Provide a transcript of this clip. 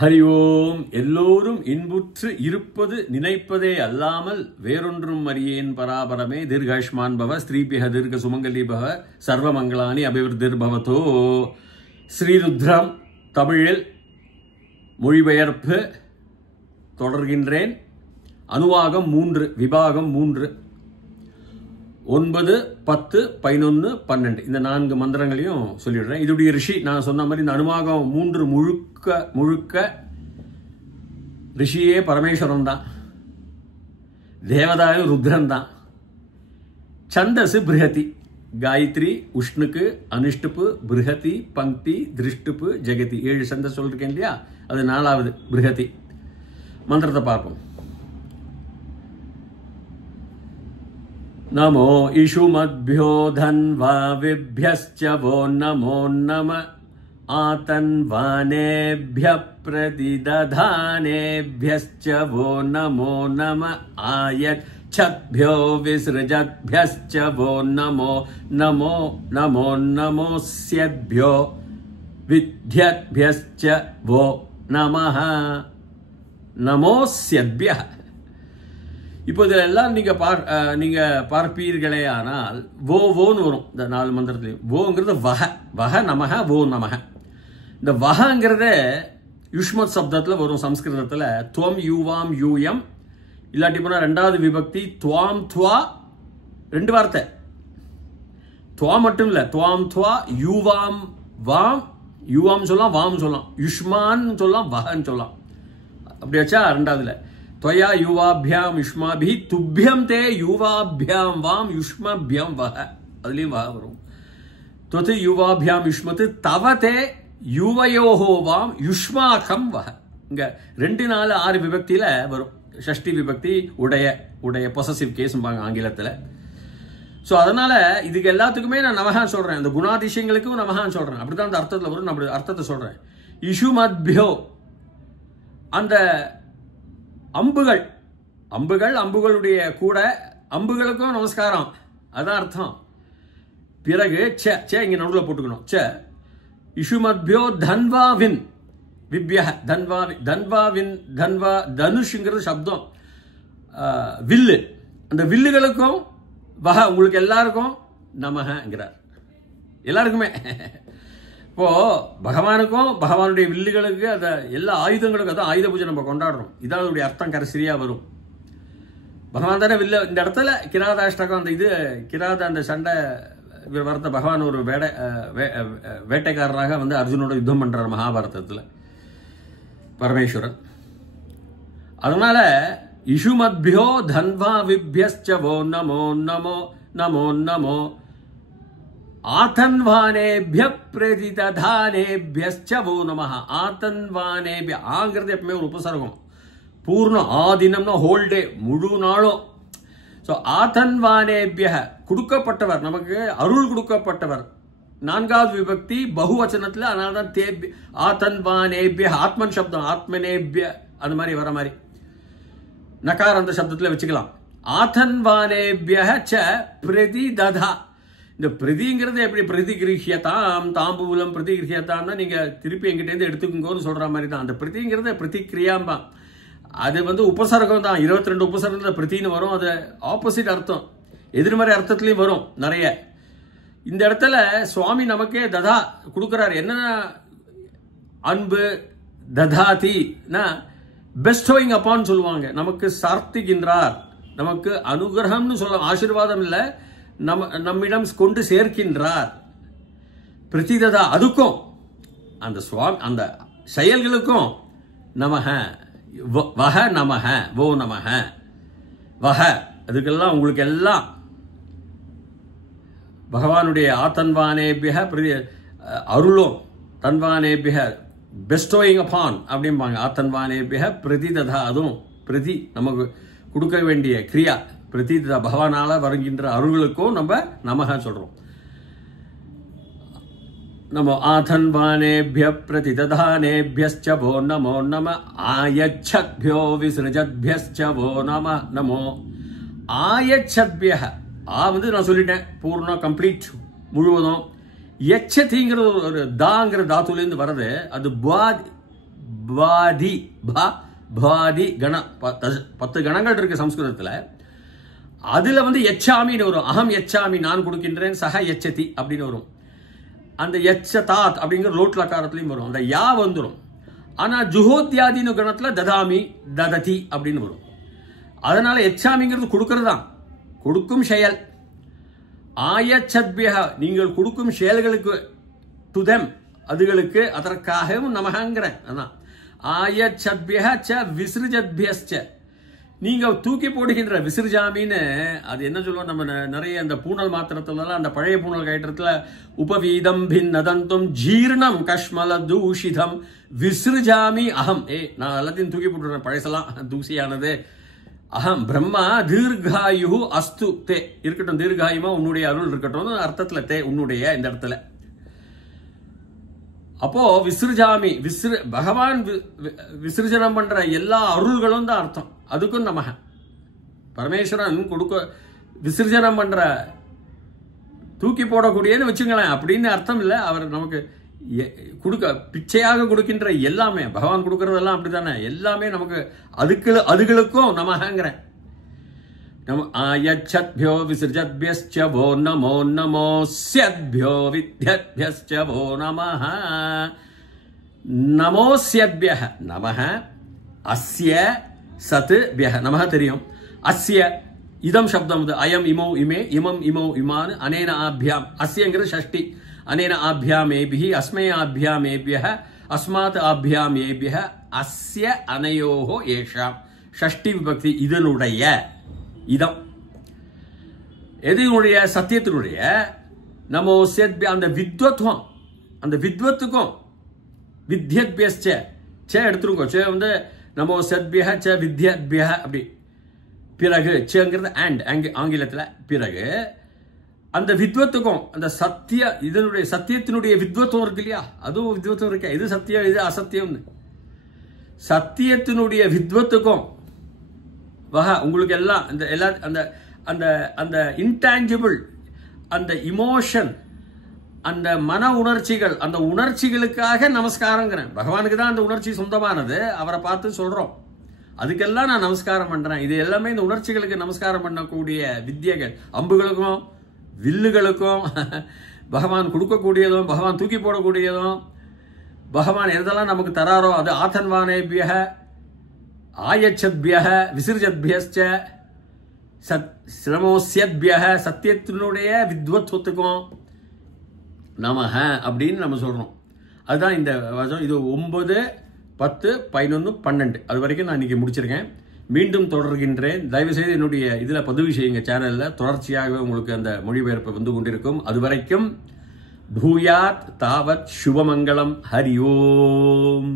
ஹரி ஓம். எல்லோரும் இன்புற்று இருப்பது நினைப்பதே அல்லாமல் வேறொன்றும் அறியேன் பராபரமே. தீர்காயுஷ்மான் பவ, ஸ்ரீபிய தீர்க்க சுமங்கலி பவ, சர்வமங்களானி அபிவிருத்திர் பவதோ. ஸ்ரீருத்ரம் தமிழில் மொழிபெயர்ப்பு தொடர்கின்றேன். அனுவாகம் 3, விபாகம் 3, 9, 10, 11, 12 இந்த 4 மந்திரங்களையும் சொல்லிடுறேன். இதுடைய ரிஷி நான் சொன்ன மாதிரி இந்த அனுவாகம் 3 முழுக்க ரிஷியே பரமேஸ்வரன் தான், தேவதாயும் ருத்ரன் தான். சந்தசு பிருஹதி, காயத்ரி, உஷ்ணுக்கு, அனுஷ்டுப்பு, பிருஹதி, பங்கி, திருஷ்டுப்பு, ஜெகதி 7 சந்தஸ் சொல்லிருக்கேன் இல்லையா, அது 4வது பிருஹதி. மந்திரத்தை பார்ப்போம். நமோ இஷுமத்யோ தன்வாவிभ्यश्च वो नमो नम आतन्वानेभ्यः प्रतिदधानेभ्यश्च वो नमो नम आयच्छद्भ्यो विसृजद्भ्यश्च वो नमो नमो नमो नमोऽस्यद्भ्यो विद्यद्भ्यश्च वो नमः नमोऽस्यद्भ्यः. இப்போ இதில் எல்லாம் நீங்க பார்ப்பீர்களே ஆனால் ஓன்னு வரும் இந்த 4 மந்திரத்துலையும். ஓங்கிறது வஹ நமஹ, ஓ நமஹ. இந்த வஹங்கிறத யுஷ்மத் சப்தத்தில் வரும் சம்ஸ்கிருதத்தில். துவம் யூவாம் யூயம், இல்லாட்டி போனால் 2வது விபக்தி துவாம் துவா, 2 வார்த்தை. துவா மட்டும் இல்லை, துவாம் துவா, யூவாம் வாம், யூவாம் சொல்லலாம், வாம் சொல்லலாம், யுஷ்மான் சொல்லலாம், வஹன்னு சொல்லலாம். அப்படி வச்சா 2வதுல त्वया युवाभ्याम युष्माभि तुभ्यम ते युवाभ्याम वाम युष्मभ्यम वह, அதுலயும் வா வரும். त्वत् युवाभ्याम युष्मत् तव ते युवयोहो वाम युष्माकम वह. இங்க 2, 4, 6 விபக்தியில வரும். ஷஷ்டி விபக்தி உடைய பொசசிவ் கேஸ்ம்பாங்க ஆங்கிலத்தில். ஸோ அதனால இதுக்கு எல்லாத்துக்குமே நான் நமஹான் சொல்றேன். இந்த குணாதிசயங்களுக்கும் நமஹான் சொல்றேன். அப்படிதான் அந்த அர்த்தத்தில் வரும். நம்ம அர்த்தத்தை சொல்றேன். இஷுமத்யோ, அந்த அம்புகளுடைய கூட அம்புகளுக்கும் நமஸ்காரம், அதான் அர்த்தம். பிறகு இங்க நடுவில் போட்டுக்கணும். இஷுமத்யோ தன்வாவின் விப்ய, தன்வாவின், தன்வா தனுஷ்ங்கிறது சப்தம், வில்லு. அந்த வில்லுகளுக்கும் வஹ, உங்களுக்கு எல்லாருக்கும் நமஹங்கிறார். எல்லாருக்குமே. இப்போ பகவானுக்கும் பகவானுடைய வில்லுகளுக்கு அத எல்லா ஆயுதங்களுக்கும், அதான் ஆயுத பூஜை நம்ம கொண்டாடுறோம். இதான் அதோடைய அர்த்தம் சரியா வரும். பகவான் தானே வில்ல. இந்த இடத்துல கிராதாஷ்டகம், அந்த கிராத அந்த சண்டை வரத்த பகவான் ஒரு வேட்டைக்காரராக வந்து அர்ஜுனோட யுத்தம் பண்றார் மகாபாரதத்தில் பரமேஸ்வரன். அதனால இஷுமத்யோ தன்வாவிभ्यश्च वो नमो नमो नमो नमो ஆதன்வானேபிய பிரதிததானேபியஸ்ச वो நமஹ. ஆதன்வானேபிய, ஆங்கிறது எப்பவுமே ஒரு உபசர்க்கம். பூர்ண ஆதினம்னா ஹோல் டே, முழு நாளும். ஸோ ஆதன்வானேபிய, கொடுக்கப்பட்டவர், நமக்கு அருள் கொடுக்கப்பட்டவர். 4வது விபக்தி பகுவச்சனத்தில், அதனால தான் ஆதன்வானேபிய, ஆத்மன் சப்தம், ஆத்மனேபிய அந்த மாதிரி வர மாதிரி நகார் அந்த சப்தத்தில் வச்சுக்கலாம். ஆதன்வானேபிய ச பிரதிததா. இந்த பிரதிங்கிறது எப்படி, பிரதிகிரஹியதாம் தாம்பூலம் பிரதிகிரஹியதாம்னா நீங்க திருப்பி எங்கிட்டேருந்து எடுத்துக்கோன்னு சொல்ற மாதிரி தான். அந்த பிரதிங்கிறது பிரதிகிரியாம்பா, அது வந்து உபசர்க்கம் தான். 22 உபசர்க்கத்துல பிரதின்னு வரும். அது ஆப்போசிட் அர்த்தம், எதிர்மறை அர்த்தத்திலையும் வரும் நிறைய. இந்த இடத்துல சுவாமி நமக்கே ததா கொடுக்கிறார். என்ன அன்பு, ததாதினா பெஸ்டோயிங் அப்பான்னு சொல்லுவாங்க. நமக்கு சார்த்திக்கின்றார், நமக்கு அனுகிரகம்னு சொல்ல, ஆசீர்வாதம் இல்லை, நம்மிடம் கொண்டு சேர்க்கின்றார். பிரதிததா, அதுக்கும் அந்த சுவாமி அந்த செயல்களுக்கும் நமஹ, வஹ நமஹ, வோ நமஹ, வஹ, அதுக்கெல்லாம் உங்களுக்கு எல்லாம் பகவானுடைய ஆதன்வானேபிய அருளும், தன்வானேபிய பெஸ்டோயிங் அப்பான் அப்படிம்பாங்க. ஆதன்வானேபிய பிரதிததா, அதுவும் பிரதி நமக்கு கொடுக்க வேண்டிய கிரியா, பிரதிதா பகவானால வருகின்ற அருள்களுக்கும் நம்ம நமஹ சொல்றோம். நமோ ஆதன்வானேபிய பிரதிததானேபியஸ்ச वो नमो नम ஆயச்சத்भ्यो விஸ்ருஜத்भ्यश्च वो नमः நமோ ஆயச்சத்भ्य. வந்து நான் சொல்லிட்டேன், பூர்ண கம்ப்ளீட் முழுவதும். எச்சதிங்கிறது ஒரு தாங்கிற தாத்துலேருந்து வர்றது. அது பாதி பாதி கணம் 10 கணங்கள் இருக்கு சம்ஸ்கிருதத்துல. அதுல வந்து யச்சாமின்னு வரும். அகம் யச்சாமி, நான் கொடுக்கின்றேன். சஹ யச்சதி அப்படின்னு வரும். அந்த யச்சதாத் அப்படிங்கிற லோட்லகாரத்திலையும் வரும். அந்த யா வந்துடும். ஆனா ஜுஹோத்யாதின்னு கணத்துல ததாமி தததி அப்படின்னு வரும். அதனால யச்சாமிங்கிறது கொடுக்கறது தான், கொடுக்கும் செயல். ஆயச்சத்பிய, நீங்கள் கொடுக்கும் செயல்களுக்கு, டு தெம், அதுகளுக்கு, அதற்காகவும் நமகங்கிறேன். அதான் ஆயச்சத்பிய ச விசிருஜத்பியஸ்ச, நீங்க தூக்கி போடுகின்ற விசிறுஜாமின்னு அது என்ன சொல்லுவோம், நம்ம நிறைய அந்த பூனல் மாத்திரத்துலலாம், அந்த பழைய பூனல் கயிற்றத்துல உபவீதம் பின்னதந்தும் ஜீர்ணம் கஷ்மல தூஷிதம் விசிறுஜாமி அகம். நான் எல்லாத்தையும் தூக்கி போட்டுறேன், பழசெல்லாம் தூசியானது. அகம் பிரம்மா தீர்காயு அஸ்து தே, இருக்கட்டும், தீர்காயுமா உன்னுடைய அருள் இருக்கட்டும் அர்த்தத்துல, தே உன்னுடைய இந்த இடத்துல. அப்போ விசிறுஜாமி, பகவான் விசர்ஜனம் பண்ற எல்லா அருள்களும் தான் அர்த்தம். அதுக்கும் நமக. பரமேஸ்வரன் கொடுக்க விசர்ஜனம் பண்ற, தூக்கி போடக்கூடியன்னு வச்சுங்களேன் அப்படின்னு அர்த்தம் இல்லை. அவர் நமக்கு கொடுக்க, பிச்சையாக கொடுக்கின்ற எல்லாமே, பகவான் கொடுக்கறதெல்லாம் அப்படித்தானே, எல்லாமே நமக்கு அதுகளுக்கும் நமகங்கிறேன். ஆயச்சத்பியோ விசர்ஜத்பியஸ்ச வோ நமோ நமோஸ்யத்பியோ வித்யத்பியஸ்ச வோ நமஹ. நமோஸ்யத்பியஹ நமஹ. அஸ்ய சத் பியஹ நமஹ தெரியும். அஸ்ய இதம் சப்தம், அயம் இமௌ இமே, இமம் இமௌ இமான், அனேன ஆபியாம். அஸ்யங்கிறது ஷஷ்டி. அனேன ஆபியாமேபிஹி, அஸ்மை ஆபியாமேபியஹ, அஸ்மாத் ஆபியாமேபியஹ, அஸ்ய அனயோஹோ ஏஷாம். ஷஷ்டி விபக்தி. இதனுடைய, இதம் எதினுடைய, சத்தியத்தினுடைய. நமோ சேத்பிய, அந்த வித்வத்வம், அந்த வித்வத்துக்கும், வித்யத்பியஸ்ச சே எடுத்துருக்கோ. சே வந்து நமோ சத்பிய ச வித்யத்பிய அப்படி. பிறகு சேங்கிறது அண்ட், ஆங்கிலத்தில் பிறகு. அந்த வித்வத்துக்கும், அந்த சத்திய, இதனுடைய சத்தியத்தினுடைய வித்வத்துவம் இருக்கு இல்லையா, அதுவும் வித்வத்துவம் இருக்க. இது சத்தியம், இது அசத்தியம். சத்தியத்தினுடைய வித்வத்துக்கும் உங்களுக்கு எல்லாம் அந்த எல்லா அந்த அந்த அந்த இன்டான்ஜிபிள், அந்த இமோஷன், அந்த மன உணர்ச்சிகள், அந்த உணர்ச்சிகளுக்காக நமஸ்காரங்கிறேன். பகவானுக்கு தான் அந்த உணர்ச்சி சொந்தமானது, அவரை பார்த்து சொல்றோம். அதுக்கெல்லாம் நான் நமஸ்காரம் பண்றேன். இது எல்லாமே இந்த உணர்ச்சிகளுக்கு நமஸ்காரம் பண்ணக்கூடிய வித்தியைகள். அம்புகளுக்கும் வில்லுகளுக்கும் பகவான் கொடுக்கக்கூடியதும், பகவான் தூக்கி போடக்கூடியதும், பகவான் எதெல்லாம் நமக்கு தராரோ அது ஆதன்வானேபிய ஆயச்சத்பிய விசிர்ஜத்பியஸ்ச சிரமோஸ்யத்பிய, சத்தியத்தினுடைய வித்வத்வத்துக்கும் நமஹ அப்படின்னு நம்ம சொல்றோம். அதுதான் இந்த வசனம். இது 9, 10, 11, 12 அது வரைக்கும் நான் இன்னைக்கு முடிச்சிருக்கேன். மீண்டும் தொடர்கின்றேன். தயவுசெய்து என்னுடைய இதில் பதிவு செய்யுங்க. சேனலில் தொடர்ச்சியாக உங்களுக்கு அந்த மொழிபெயர்ப்பு வந்து கொண்டிருக்கும். அது வரைக்கும் பூயாத் தாவத் சுபமங்கலம். ஹரி ஓம்.